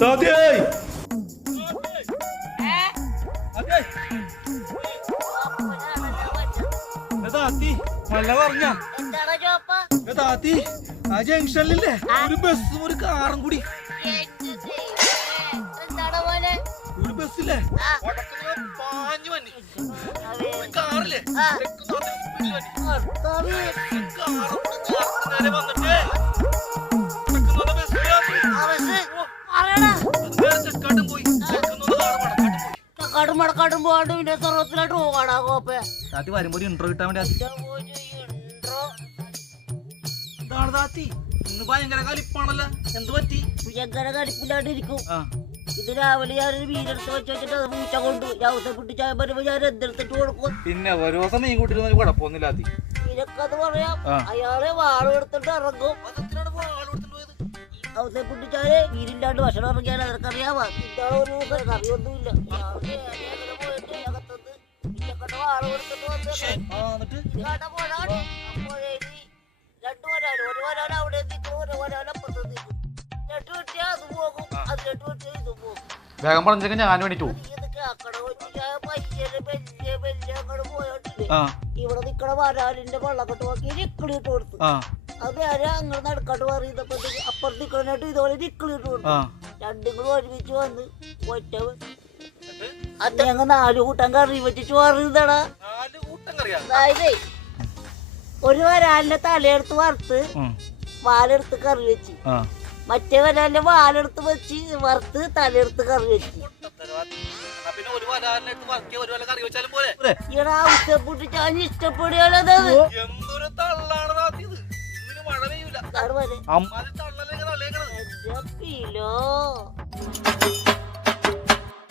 താത്തേ താത്തി നല്ല പറഞ്ഞ. താത്തി ആ ജംഗ്ഷനിലില്ലേ? ഒരു ബസ്സും ഒരു കാറും കൂടി. ഒരു ബസ്സില്ലേ പാഞ്ഞു വന്നി. ഒരു കാറില്ലേ കാറും വന്നിട്ട്. പോയി കക്കാടും മടക്കാടും പോകാണ്ട് പിന്നെ സർവത്തിലായിട്ട് പോകാടാ കോപ്പ. താത്തി വരുമ്പോ ഇൻട്രോ കിട്ടാൻ വേണ്ടി എന്താണ് താത്തി. ഇന്ന് ഭയങ്കര കലിപ്പാണല്ലോ. എന്ത് പറ്റി? ഭയങ്കര ഇരിക്കും ഇത് രാവിലെ ഞാനൊരു മീനെടുത്ത് വെച്ച് വെച്ചിട്ട് അത് പൂച്ച കൊണ്ടു രാവിലത്തെ പൊട്ടിച്ചായ വരുമ്പോ ഞാൻ എന്തെടുത്തിട്ട് കൊടുക്കും. പിന്നെ ഒരു ദിവസം മീൻ കൂട്ടിരുന്ന കുഴപ്പമൊന്നുമില്ല നിനക്കത് പറയാം. അയാളെ വാളെടുത്തിട്ട് ഇറങ്ങും. അവസ്ഥ കുട്ടിച്ചാൽ മീനില്ലാണ്ട് ഭക്ഷണം ഇറങ്ങിയാൽ അതൊക്കെ ഇതാണ് ഒരു കറിയൊന്നുമില്ല. ഇച്ചക്കട്ട വാളും എടുത്തിട്ട് വന്ന് ഇങ്ങാട്ട പോലാണ് അപ്പോഴേക്ക് രണ്ടു വരാൽ ഒരു വരാൽ അവിടെ നിൽക്കും ഒരു വരാൽ അപ്പുറത്ത് നിൽക്കും രണ്ടു വെട്ടിയാ അത് പോകും. അത് രണ്ടു വെട്ടിയാ ഇത് പോകും. വേഗം പറഞ്ഞെങ്കിൽ ഞാൻ വേണ്ടിട്ടു ഇവിടെ നിക്കണ വരാലിന്റെ വെള്ളക്കെട്ട് നോക്കി നിക്കിളിട്ട് കൊടുത്തു. ആ. അത് ആരാ അങ്ങനെ നടക്കാട്ട് പറയുന്നപ്പോ അപ്പുറത്ത് നിക്കണായിട്ട് ഇതുപോലെ നിക്കിളിട്ട് കൊടുത്തു. ആ. രണ്ടും കൂടെ ഒരുമിച്ച് വന്ന് ഒറ്റ ഞങ്ങൾ നാല് കൂട്ടം കറി വെച്ച് കറിയാ? അതായത് ഒരു വരാലിന്റെ തലയെടുത്ത് വറുത്ത്. വാലെടുത്ത് കറി വെച്ച്. ആ. മറ്റേ വരാലിന്റെ വാലെടുത്ത് വെച്ച് വറുത്ത് തലയെടുത്ത് കറി വെച്ച്. ഈടാ ഉച്ചപ്പൊട്ടി ഞാൻ ഇഷ്ടപ്പെടുകയാണത് എന്തൊരു തള്ളാണ്